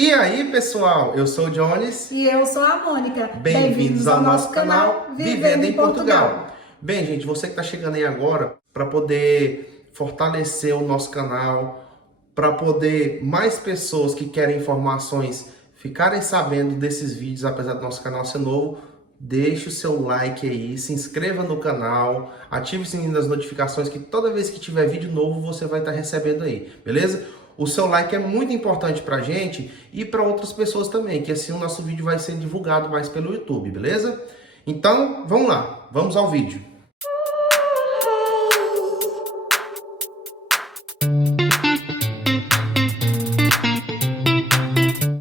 E aí, pessoal, eu sou o Jones. E eu sou a Mônica. Bem-vindos ao nosso canal Vivendo em Portugal. Bem, gente, você que está chegando aí agora para poder fortalecer o nosso canal, para poder mais pessoas que querem informações ficarem sabendo desses vídeos, apesar do nosso canal ser novo, deixe o seu like aí, se inscreva no canal, ative o sininho das notificações que toda vez que tiver vídeo novo você vai estar recebendo aí, beleza? O seu like é muito importante pra gente e para outras pessoas também, que assim o nosso vídeo vai ser divulgado mais pelo YouTube, beleza? Então, vamos lá, vamos ao vídeo.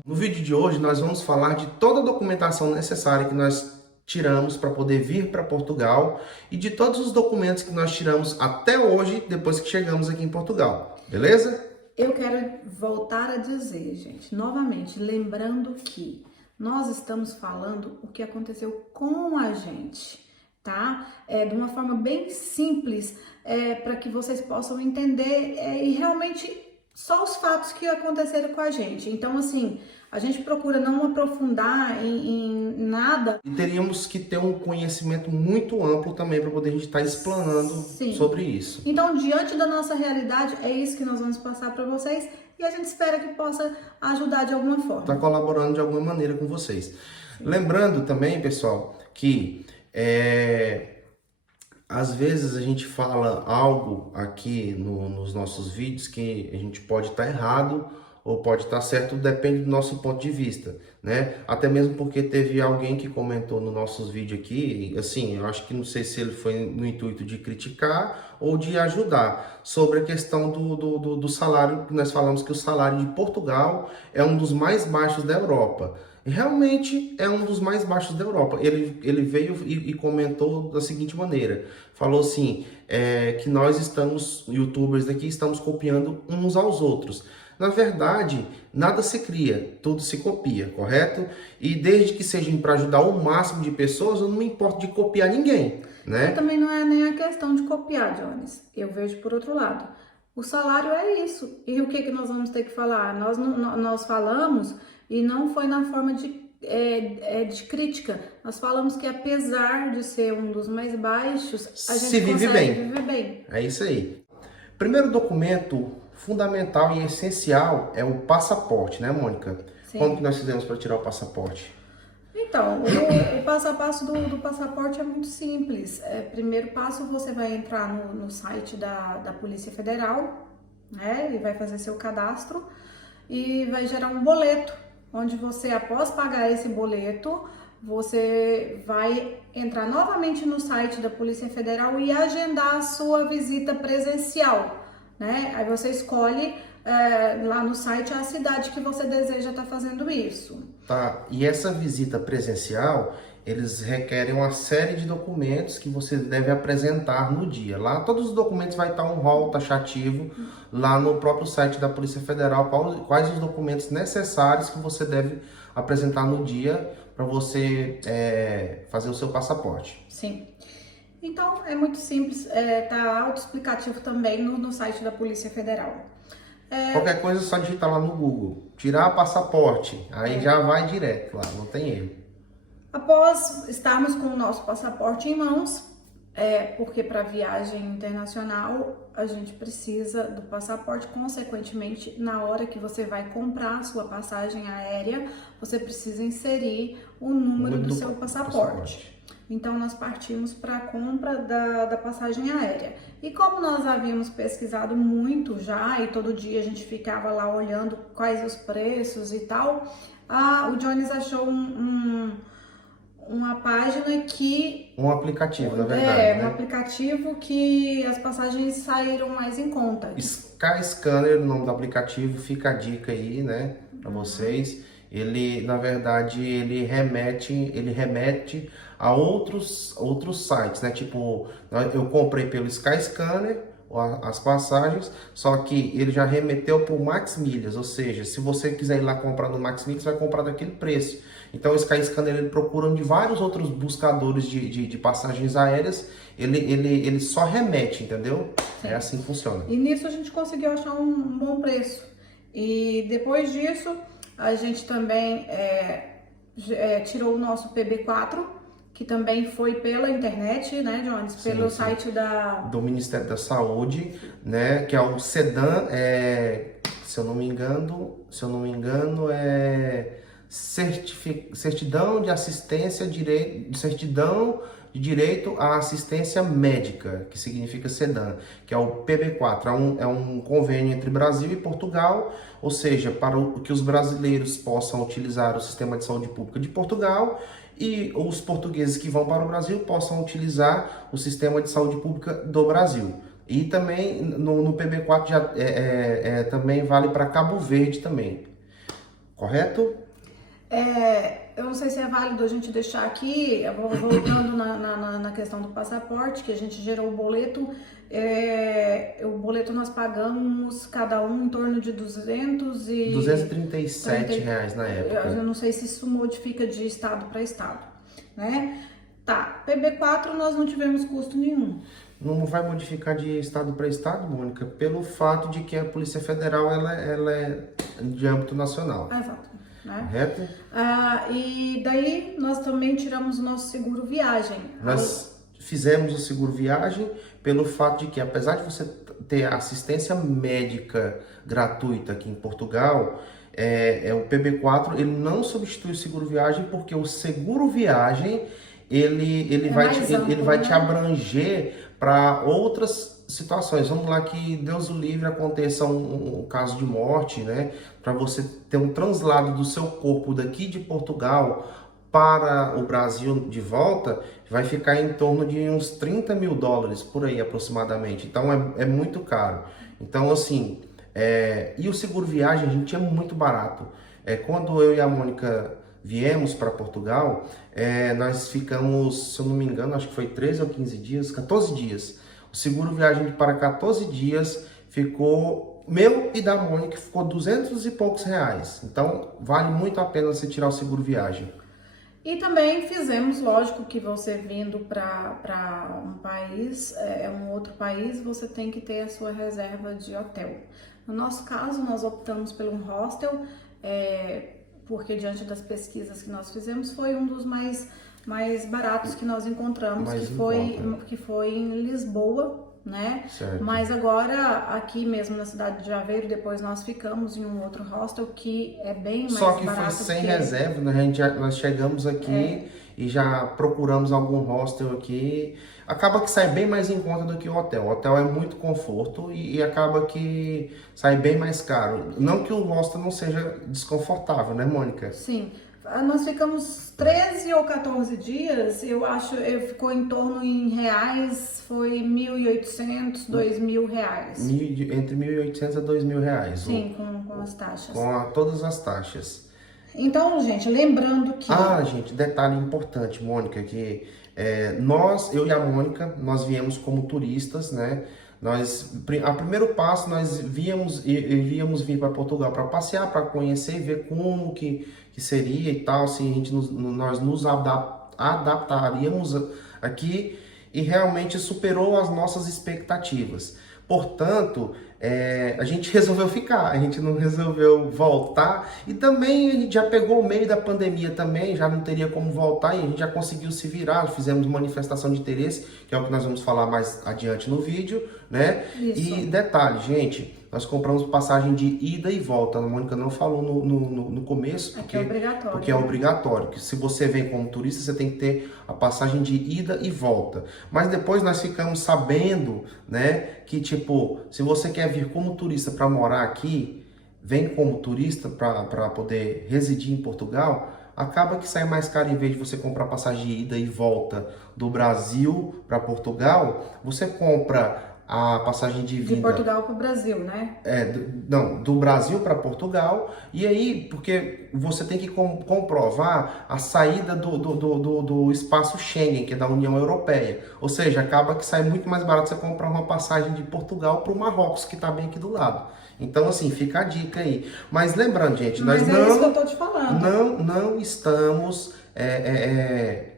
No vídeo de hoje nós vamos falar de toda a documentação necessária que nós tiramos para poder vir para Portugal e de todos os documentos que nós tiramos até hoje, depois que chegamos aqui em Portugal, beleza? Eu quero voltar a dizer, gente, novamente, lembrando que nós estamos falando o que aconteceu com a gente, tá? De uma forma bem simples, para que vocês possam entender e realmente só os fatos que aconteceram com a gente. Então, assim, a gente procura não aprofundar em nada. E teríamos que ter um conhecimento muito amplo também para poder a gente estar explanando Sim. sobre isso. Então, diante da nossa realidade, é isso que nós vamos passar para vocês e a gente espera que possa ajudar de alguma forma. Está colaborando de alguma maneira com vocês. Sim. Lembrando também, pessoal, que às vezes a gente fala algo aqui nos nossos vídeos que a gente pode estar errado ou pode estar certo, depende do nosso ponto de vista, né? Até mesmo porque teve alguém que comentou nos nossos vídeos aqui, assim, eu acho que não sei se ele foi no intuito de criticar ou de ajudar, sobre a questão do salário, que nós falamos que o salário de Portugal é um dos mais baixos da Europa. Realmente é um dos mais baixos da Europa. Ele veio e comentou da seguinte maneira, falou assim, que nós estamos, youtubers daqui, estamos copiando uns aos outros. Na verdade, nada se cria, tudo se copia, correto? E desde que seja para ajudar o máximo de pessoas, eu não me importo de copiar ninguém, né? E também não é nem a questão de copiar, Jones. Eu vejo por outro lado. O salário é isso. E o que nós vamos ter que falar? Nós falamos, e não foi na forma de crítica. Nós falamos que apesar de ser um dos mais baixos, a gente consegue viver bem. É isso aí. Primeiro documento fundamental e essencial é o passaporte, né, Mônica? Sim. Como que nós fizemos para tirar o passaporte? Então, o passo a passo do passaporte é muito simples. Primeiro passo, você vai entrar no site da Polícia Federal, né, e vai fazer seu cadastro e vai gerar um boleto, onde você, após pagar esse boleto, você vai entrar novamente no site da Polícia Federal e agendar a sua visita presencial, né? Aí você escolhe lá no site a cidade que você deseja estar fazendo isso. Tá, e essa visita presencial, eles requerem uma série de documentos que você deve apresentar no dia. Lá todos os documentos vai estar um rol taxativo lá no próprio site da Polícia Federal, quais os documentos necessários que você deve apresentar no dia para você fazer o seu passaporte. Sim. Então, é muito simples, tá autoexplicativo também no site da Polícia Federal. Qualquer coisa é só digitar lá no Google, tirar passaporte, aí já vai direto lá, não tem erro. Após estarmos com o nosso passaporte em mãos, porque para viagem internacional a gente precisa do passaporte, consequentemente, na hora que você vai comprar a sua passagem aérea, você precisa inserir o número do seu passaporte. Então, nós partimos para a compra da passagem aérea. E como nós havíamos pesquisado muito já, e todo dia a gente ficava lá olhando quais os preços e tal, o Jones achou uma página que... Um aplicativo, na verdade, um aplicativo que as passagens saíram mais em conta. Skyscanner, o nome do aplicativo, fica a dica aí, né, para vocês. Ele, na verdade, ele remete a outros sites, né? Tipo, eu comprei pelo Skyscanner as passagens, só que ele já remeteu para o Max Milhas, ou seja, se você quiser ir lá comprar no Max Milhas, você vai comprar daquele preço. Então o Skyscanner, ele procura de vários outros buscadores de passagens aéreas, ele só remete, entendeu? Sim. É assim que funciona. E nisso a gente conseguiu achar um bom preço. E depois disso, A gente também tirou o nosso PB4, que também foi pela internet, né, Jones? Pelo site do Ministério da Saúde, né? Que é o Sedan, se eu não me engano, é certidão de assistência, certidão de direito à assistência médica, que significa Sedan, que é o PB4, é um convênio entre Brasil e Portugal, ou seja, para que os brasileiros possam utilizar o sistema de saúde pública de Portugal e os portugueses que vão para o Brasil possam utilizar o sistema de saúde pública do Brasil. E também no PB4 também vale para Cabo Verde também, correto? Eu não sei se é válido a gente deixar aqui, voltando na questão do passaporte, que a gente gerou o boleto. O boleto nós pagamos cada um em torno de 237 reais na época. Eu não sei se isso modifica de estado para estado, né? Tá, PB4 nós não tivemos custo nenhum. Não vai modificar de estado para estado, Mônica, pelo fato de que a Polícia Federal ela é de âmbito nacional. Exato. Né? Correto? E daí nós também tiramos o nosso seguro viagem. Nós fizemos o seguro viagem pelo fato de que, apesar de você ter assistência médica gratuita aqui em Portugal, o PB4 ele não substitui o seguro viagem, porque o seguro viagem ele vai te abranger para outras situações. Vamos lá, que Deus o livre, aconteça um caso de morte, né? Para você ter um translado do seu corpo daqui de Portugal para o Brasil de volta, vai ficar em torno de uns 30 mil dólares por aí aproximadamente. Então é muito caro. Então assim, e o seguro viagem, gente, é muito barato. Quando eu e a Mônica viemos para Portugal, nós ficamos, se eu não me engano, acho que foi 13 ou 15 dias, 14 dias. O seguro viagem para 14 dias ficou, meu e da Mônica, ficou 200 e poucos reais. Então, vale muito a pena você tirar o seguro viagem. E também fizemos, lógico, que você vindo para um país, um outro país, você tem que ter a sua reserva de hotel. No nosso caso, nós optamos por um hostel, porque diante das pesquisas que nós fizemos, foi um dos mais baratos que nós encontramos, que foi em Lisboa, né? Certo. Mas agora, aqui mesmo na cidade de Aveiro, depois nós ficamos em um outro hostel que é bem mais barato. Só que foi sem reserva, né? Nós chegamos aqui e já procuramos algum hostel aqui. Acaba que sai bem mais em conta do que o hotel. O hotel é muito conforto e acaba que sai bem mais caro. Não que o hostel não seja desconfortável, né, Mônica? Sim. Nós ficamos 13 ou 14 dias, eu acho, ficou em torno em reais, foi 1.800, 2.000 reais. Entre 1.800 a 2.000 reais. Sim, com as taxas. Todas as taxas. Então, gente, lembrando que... gente, detalhe importante, Mônica, que eu e a Mônica, nós viemos como turistas, né? A primeiro passo, nós íamos vir para Portugal para passear, para conhecer e ver como que seria e tal, assim, nós nos adaptaríamos aqui, e realmente superou as nossas expectativas. Portanto, a gente resolveu ficar, a gente não resolveu voltar, e também a gente já pegou o meio da pandemia também, já não teria como voltar, e a gente já conseguiu se virar, fizemos manifestação de interesse, que é o que nós vamos falar mais adiante no vídeo, né? Isso. E detalhe, gente, nós compramos passagem de ida e volta, a Mônica não falou no começo, porque é obrigatório. Porque é obrigatório, que se você vem como turista, você tem que ter a passagem de ida e volta. Mas depois nós ficamos sabendo, né, que tipo, se você quer vir como turista para morar aqui, vem como turista para poder residir em Portugal, acaba que sai mais caro. Em vez de você comprar passagem de ida e volta do Brasil para Portugal, você compra a passagem de vinda... De Portugal para o Brasil, né? Do Brasil para Portugal. E aí, porque você tem que comprovar a saída do espaço Schengen, que é da União Europeia. Ou seja, acaba que sai muito mais barato você comprar uma passagem de Portugal para o Marrocos, que está bem aqui do lado. Então, assim, fica a dica aí. Mas lembrando, gente, nós isso que eu tô te falando. Não estamos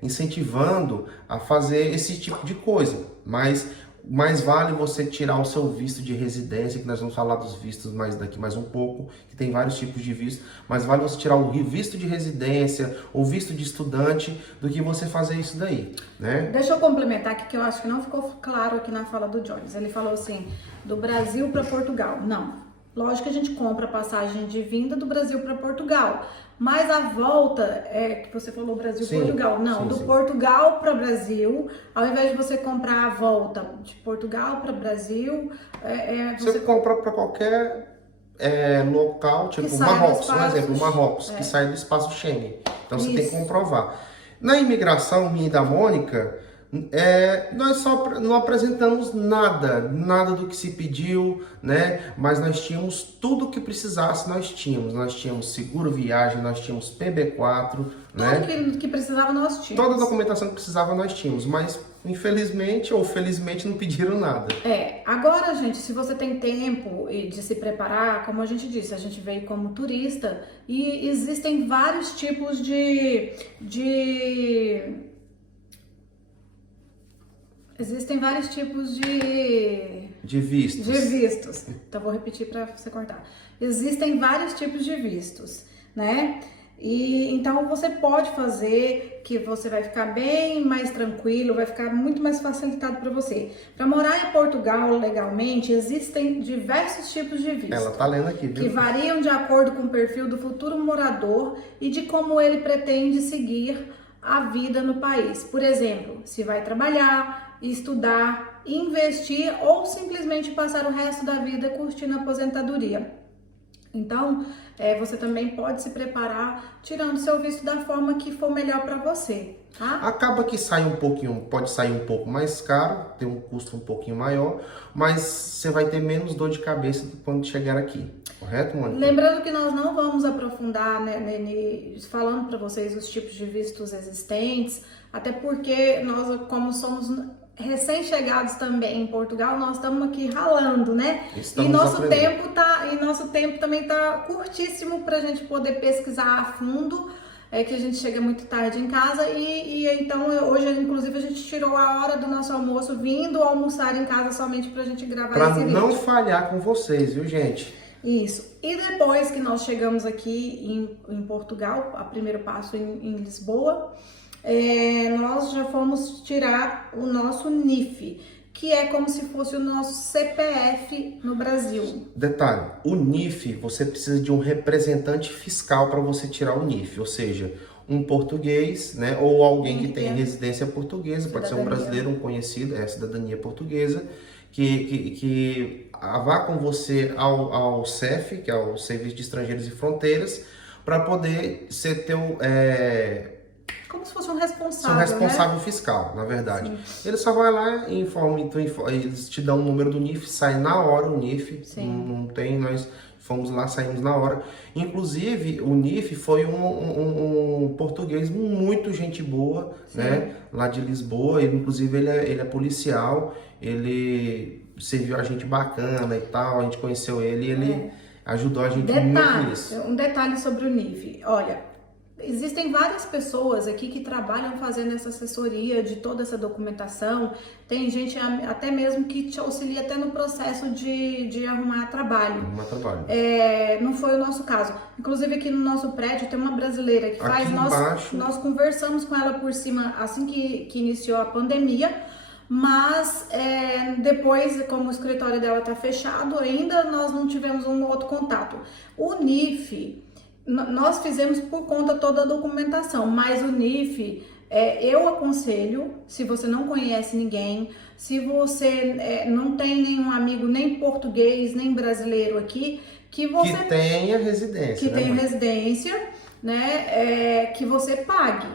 incentivando a fazer esse tipo de coisa. Mas mais vale você tirar o seu visto de residência, que nós vamos falar dos vistos daqui mais um pouco, que tem vários tipos de visto, mas vale você tirar o visto de residência ou visto de estudante do que você fazer isso daí, né? Deixa eu complementar aqui, que eu acho que não ficou claro aqui na fala do Jones. Ele falou assim, do Brasil para Portugal. Não. Lógico que a gente compra passagem de vinda do Brasil para Portugal, mas a volta, que você falou Brasil-Portugal, não, do Portugal para Brasil, ao invés de você comprar a volta de Portugal para Brasil, você compra para qualquer local, tipo Marrocos, por exemplo, Marrocos, que sai do espaço Schengen. Então você tem que comprovar. Na imigração, minha e da Mônica, nós só não apresentamos nada do que se pediu, né? Mas nós tínhamos tudo o que precisasse, nós tínhamos seguro viagem, nós tínhamos PB4, né? Tudo que precisava nós tínhamos. Toda a documentação que precisava nós tínhamos, mas infelizmente ou felizmente não pediram nada. Agora, gente, se você tem tempo de se preparar, como a gente disse, a gente veio como turista e existem vários tipos de vistos. De vistos. Então, vou repetir para você cortar. Existem vários tipos de vistos, né? E então você pode fazer que você vai ficar bem mais tranquilo, vai ficar muito mais facilitado para você. Para morar em Portugal legalmente, existem diversos tipos de visto. Ela tá lendo aqui, viu? Que variam de acordo com o perfil do futuro morador e de como ele pretende seguir a vida no país. Por exemplo, se vai trabalhar, estudar, investir ou simplesmente passar o resto da vida curtindo a aposentadoria. Então, você também pode se preparar tirando seu visto da forma que for melhor para você, tá? Acaba que pode sair um pouco mais caro, ter um custo um pouquinho maior, mas você vai ter menos dor de cabeça quando chegar aqui, correto, Mônica? Lembrando que nós não vamos aprofundar, né, falando para vocês os tipos de vistos existentes, até porque nós, como somos recém-chegados também em Portugal, nós estamos aqui ralando, né? E nosso tempo também tá curtíssimo para a gente poder pesquisar a fundo, que a gente chega muito tarde em casa e então hoje, inclusive, a gente tirou a hora do nosso almoço vindo almoçar em casa somente para a gente gravar esse vídeo. Para não falhar com vocês, viu, gente? Isso. E depois que nós chegamos aqui em Portugal, o primeiro passo em Lisboa, nós já fomos tirar o nosso NIF, que é como se fosse o nosso CPF no Brasil. Detalhe, o NIF, você precisa de um representante fiscal para você tirar o NIF, ou seja, um português, né, ou alguém que tem residência portuguesa, pode ser um brasileiro, um conhecido, cidadania portuguesa, que vá com você ao CEF, que é o Serviço de Estrangeiros e Fronteiras, para poder ser teu... como se fosse um responsável, responsável fiscal, na verdade. Sim. Ele só vai lá e eles te dão o número do NIF, sai na hora o NIF. Sim. Não tem, nós fomos lá, saímos na hora. Inclusive, o NIF foi um português muito gente boa, sim, né? Lá de Lisboa. Inclusive, ele é policial, ele serviu a gente bacana e tal, a gente conheceu ele e ele ajudou a gente muito nisso. Um detalhe sobre o NIF, olha... Existem várias pessoas aqui que trabalham fazendo essa assessoria de toda essa documentação. Tem gente até mesmo que te auxilia até no processo de arrumar trabalho. Não foi o nosso caso. Inclusive aqui no nosso prédio tem uma brasileira que faz... Nós conversamos com ela por cima assim que iniciou a pandemia. Mas depois, como o escritório dela está fechado ainda, nós não tivemos um outro contato. O NIF... Nós fizemos por conta toda a documentação, mas o NIF, eu aconselho, se você não conhece ninguém, se você não tem nenhum amigo, nem português, nem brasileiro aqui, que tenha residência. Que tenha residência, né? Que você pague.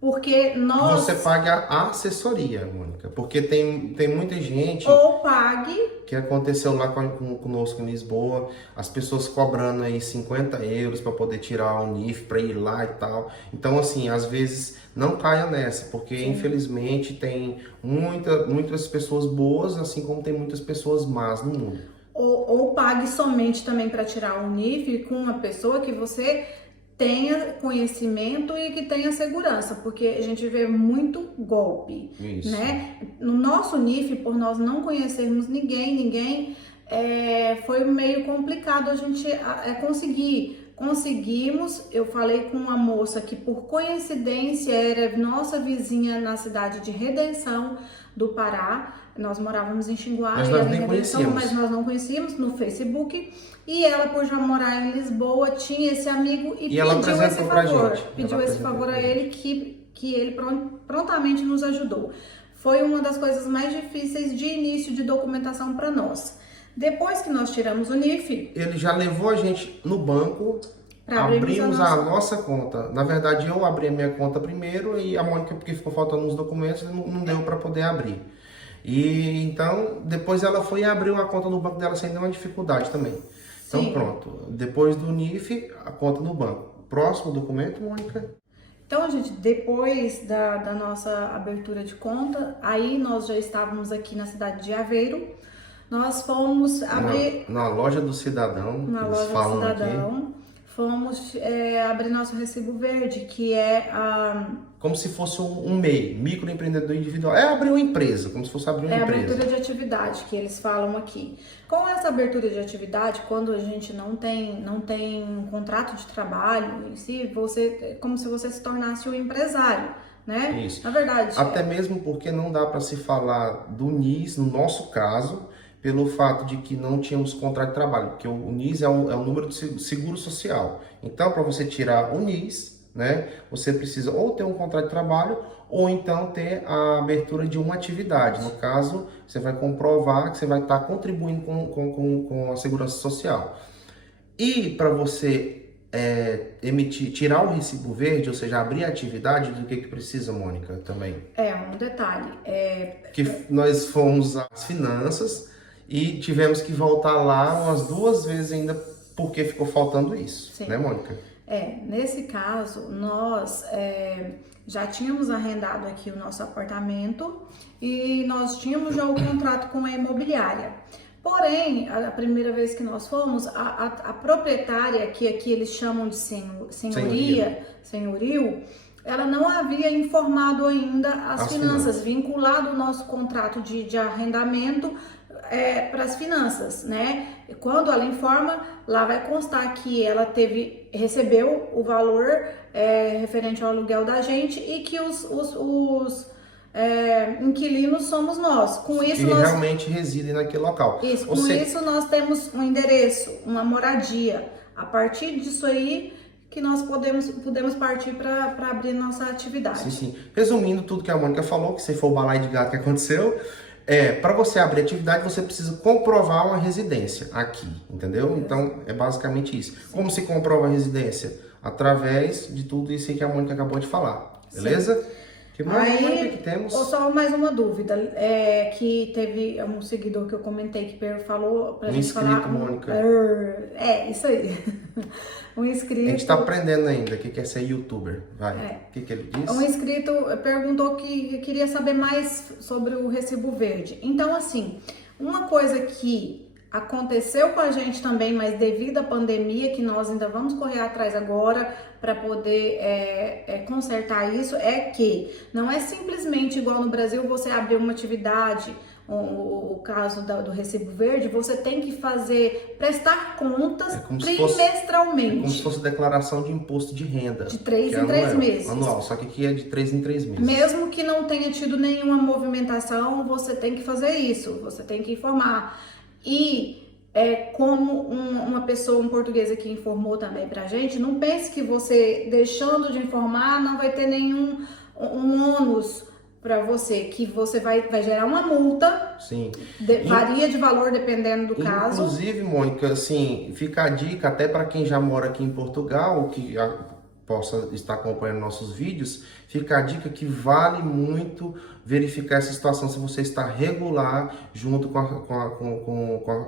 Porque você paga a assessoria, Mônica, porque tem muita gente... Ou pague... Que aconteceu lá conosco em Lisboa, as pessoas cobrando aí 50 euros para poder tirar o NIF, para ir lá e tal. Então, assim, às vezes não caia nessa, porque sim, infelizmente tem muitas pessoas boas, assim como tem muitas pessoas más no mundo. Ou pague somente também para tirar o NIF com uma pessoa que você tenha conhecimento e que tenha segurança, porque a gente vê muito golpe, Isso. né? No nosso NIF, por nós não conhecermos ninguém, foi meio complicado a gente conseguir. Conseguimos, eu falei com uma moça que por coincidência era nossa vizinha na cidade de Redenção do Pará. Nós morávamos em Xinguara Mas e nós ela em nem Redenção, conhecíamos. mas nós não conhecíamos no Facebook. E ela, por já morar em Lisboa, tinha esse amigo e ela pediu esse apresentou pra favor. gente. Pediu Ela esse apresentou favor pra a ele que ele prontamente nos ajudou. Foi uma das coisas mais difíceis de início de documentação para nós. Depois que nós tiramos o NIF, ele já levou a gente no banco, abrimos a nossa conta. Na verdade, eu abri a minha conta primeiro e a Mônica, porque ficou faltando uns documentos, não deu para poder abrir. E então, depois ela foi e abriu a conta no banco dela sem nenhuma dificuldade também. Então, sim. Pronto. Depois do NIF, a conta no banco. Próximo documento, Mônica? Então, gente, depois da nossa abertura de conta, aí nós já estávamos aqui na cidade de Aveiro. Nós fomos abrir... Na loja do cidadão, na que eles loja falam do cidadão, aqui. Fomos abrir nosso recibo verde, que é a... Como se fosse um MEI, microempreendedor individual. É abrir uma empresa, como se fosse abrir uma empresa. É a abertura de atividade que eles falam aqui. Com essa abertura de atividade, quando a gente não tem um contrato de trabalho em si, é como se você se tornasse um empresário, né? Isso. Na verdade... Até mesmo porque não dá para se falar do NIS, no nosso caso, pelo fato de que não tínhamos contrato de trabalho, porque o NIS é o número de seguro social. Então, para você tirar o NIS, né, você precisa ou ter um contrato de trabalho ou então ter a abertura de uma atividade. No caso, você vai comprovar que você vai estar contribuindo com a segurança social. E para você tirar o recibo verde, ou seja, abrir a atividade, do que precisa, Mônica, também? Um detalhe. Que nós fomos às finanças e tivemos que voltar lá umas 2 vezes ainda porque ficou faltando isso. Sim. Né, Mônica? Nesse caso, nós já tínhamos arrendado aqui o nosso apartamento e nós tínhamos já o contrato com a imobiliária. Porém, a primeira vez que nós fomos, a proprietária, que aqui eles chamam de senhorio, ela não havia informado ainda as finanças, vinculado o nosso contrato de arrendamento para as finanças, né? E quando ela informa, lá vai constar que ela recebeu o valor referente ao aluguel da gente e que os inquilinos somos nós. Com isso, nós realmente residem naquele local. Isso, isso nós temos um endereço, uma moradia. A partir disso aí que nós podemos partir para abrir nossa atividade. Sim. Resumindo tudo que a Mônica falou, que se for o balaio de gato que aconteceu, para você abrir atividade, você precisa comprovar uma residência aqui, entendeu? Então, é basicamente isso. Sim. Como se comprova a residência? Através de tudo isso aí que a Mônica acabou de falar, beleza? Sim. Que mais que temos? Só mais uma dúvida, que teve um seguidor que eu comentei que falou pra gente falar... Mônica. Isso aí. Um inscrito... A gente tá aprendendo ainda o que é ser youtuber, vai. O que ele disse? Um inscrito perguntou que queria saber mais sobre o recibo verde. Então, assim, uma coisa que aconteceu com a gente também, mas devido à pandemia, que nós ainda vamos correr atrás agora para poder consertar isso, é que não é simplesmente igual no Brasil você abrir uma atividade, o caso do recibo verde, você tem que prestar contas trimestralmente. É como se fosse declaração de imposto de renda. De 3 em 3 meses. Anual, só que aqui é de 3 em 3 meses. Mesmo que não tenha tido nenhuma movimentação, você tem que fazer isso, você tem que informar. E como uma pessoa, um português aqui informou também pra gente, não pense que você deixando de informar não vai ter nenhum ônus para você, que você vai gerar uma multa. Sim. Varia de valor dependendo do caso. Inclusive, Mônica, assim, fica a dica até para quem já mora aqui em Portugal, que possa estar acompanhando nossos vídeos, fica a dica que vale muito verificar essa situação se você está regular junto com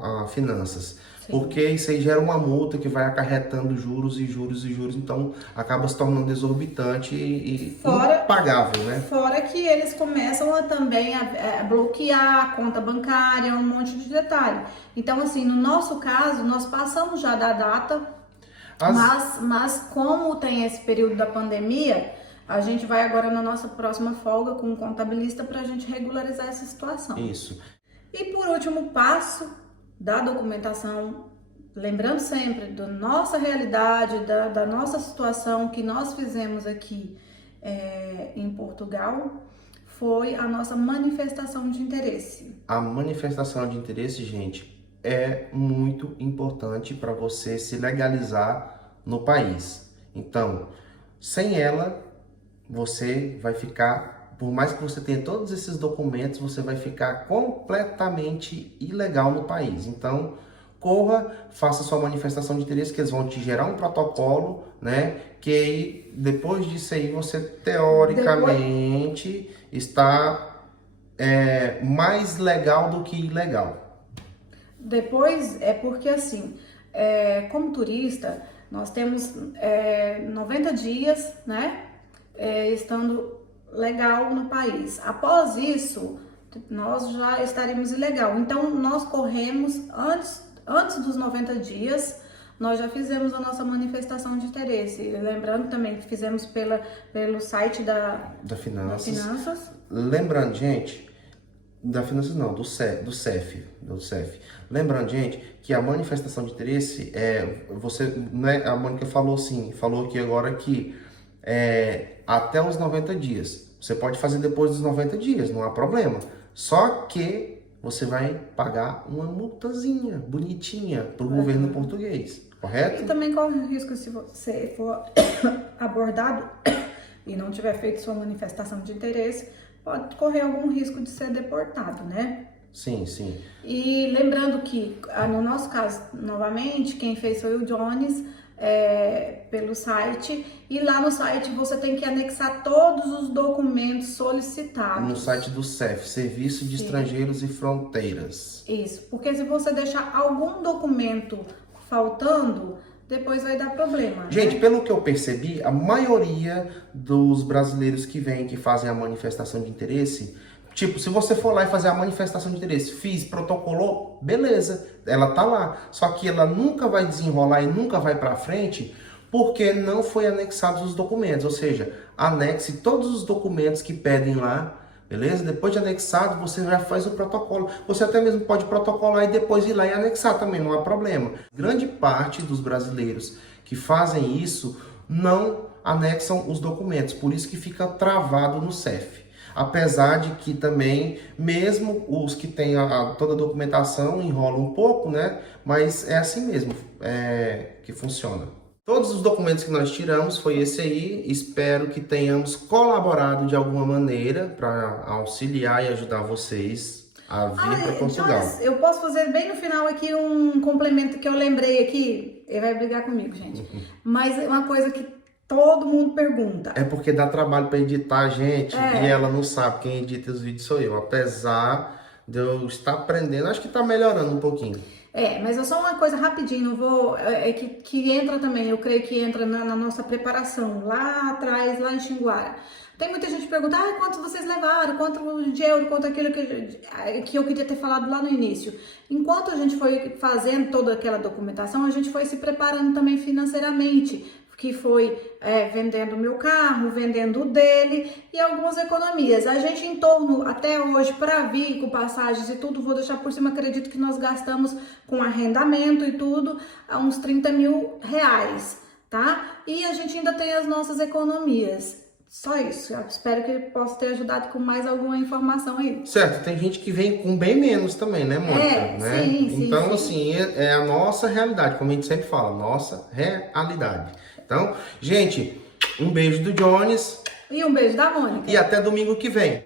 a finanças. Sim. Porque isso aí gera uma multa que vai acarretando juros e juros e juros, então acaba se tornando exorbitante e impagável, né? Fora que eles começam também a bloquear a conta bancária, um monte de detalhe. Então, assim, no nosso caso, nós passamos já da data. Mas como tem esse período da pandemia, a gente vai agora na nossa próxima folga com um contabilista para a gente regularizar essa situação. Isso. E por último passo da documentação, lembrando sempre da nossa realidade, da nossa situação que nós fizemos aqui em Portugal, foi a nossa manifestação de interesse. A manifestação de interesse, gente, é muito importante para você se legalizar no país. Então, sem ela, você vai ficar, por mais que você tenha todos esses documentos, você vai ficar completamente ilegal no país. Então, corra, faça sua manifestação de interesse, que eles vão te gerar um protocolo, né? Que aí, depois disso aí, você teoricamente está mais legal do que ilegal. Depois, é porque assim, como turista, nós temos 90 dias, né? Estando legal no país. Após isso, nós já estaremos ilegal. Então, nós corremos antes dos 90 dias, nós já fizemos a nossa manifestação de interesse. Lembrando também que fizemos pelo site da Finanças. Lembrando, gente, da Finanças não, do CEF. Lembrando, gente, que a manifestação de interesse né, a Mônica falou aqui agora que até os 90 dias. Você pode fazer depois dos 90 dias, não há problema. Só que você vai pagar uma multazinha bonitinha para o governo português, correto? E também corre o risco, se você for abordado e não tiver feito sua manifestação de interesse, pode correr algum risco de ser deportado, né? Sim, sim. E lembrando que, no nosso caso, novamente, quem fez foi o Jones, pelo site, e lá no site você tem que anexar todos os documentos solicitados. No site do CEF, Serviço de Estrangeiros e Fronteiras. Isso, porque se você deixar algum documento faltando, depois vai dar problema. Gente, né? Pelo que eu percebi, a maioria dos brasileiros que fazem a manifestação de interesse, tipo, se você for lá e fazer a manifestação de interesse, protocolou, beleza, ela tá lá. Só que ela nunca vai desenrolar e nunca vai para frente porque não foi anexados os documentos. Ou seja, anexe todos os documentos que pedem lá, beleza? Depois de anexado, você já faz o protocolo. Você até mesmo pode protocolar e depois ir lá e anexar também, não há problema. Grande parte dos brasileiros que fazem isso não anexam os documentos, por isso que fica travado no CEF. Apesar de que também, mesmo os que têm toda a documentação, enrolam um pouco, né? Mas é assim mesmo que funciona. Todos os documentos que nós tiramos foi esse aí. Espero que tenhamos colaborado de alguma maneira para auxiliar e ajudar vocês a vir para Portugal. Jones, eu posso fazer bem no final aqui um complemento que eu lembrei aqui. Ele vai brigar comigo, gente. Mas uma coisa que todo mundo pergunta. É porque dá trabalho para editar, gente, e ela não sabe. Quem edita os vídeos sou eu. Apesar de eu estar aprendendo, acho que está melhorando um pouquinho. Mas é só uma coisa rapidinho, não vou, que entra também, eu creio que entra na nossa preparação, lá atrás, lá em Xinguara. Tem muita gente que pergunta, quanto vocês levaram, quanto de euro, quanto aquilo que eu queria ter falado lá no início. Enquanto a gente foi fazendo toda aquela documentação, a gente foi se preparando também financeiramente, que foi vendendo o meu carro, vendendo o dele e algumas economias. A gente em torno, até hoje, para vir com passagens e tudo, vou deixar por cima, acredito que nós gastamos com arrendamento e tudo, uns 30 mil reais, tá? E a gente ainda tem as nossas economias. Só isso. Eu espero que possa ter ajudado com mais alguma informação aí. Certo, tem gente que vem com bem menos também, né, Mônica? Né? Sim, então, sim. assim, é a nossa realidade, como a gente sempre fala, nossa realidade. Então, gente, um beijo do Jones. E um beijo da Mônica. E até domingo que vem.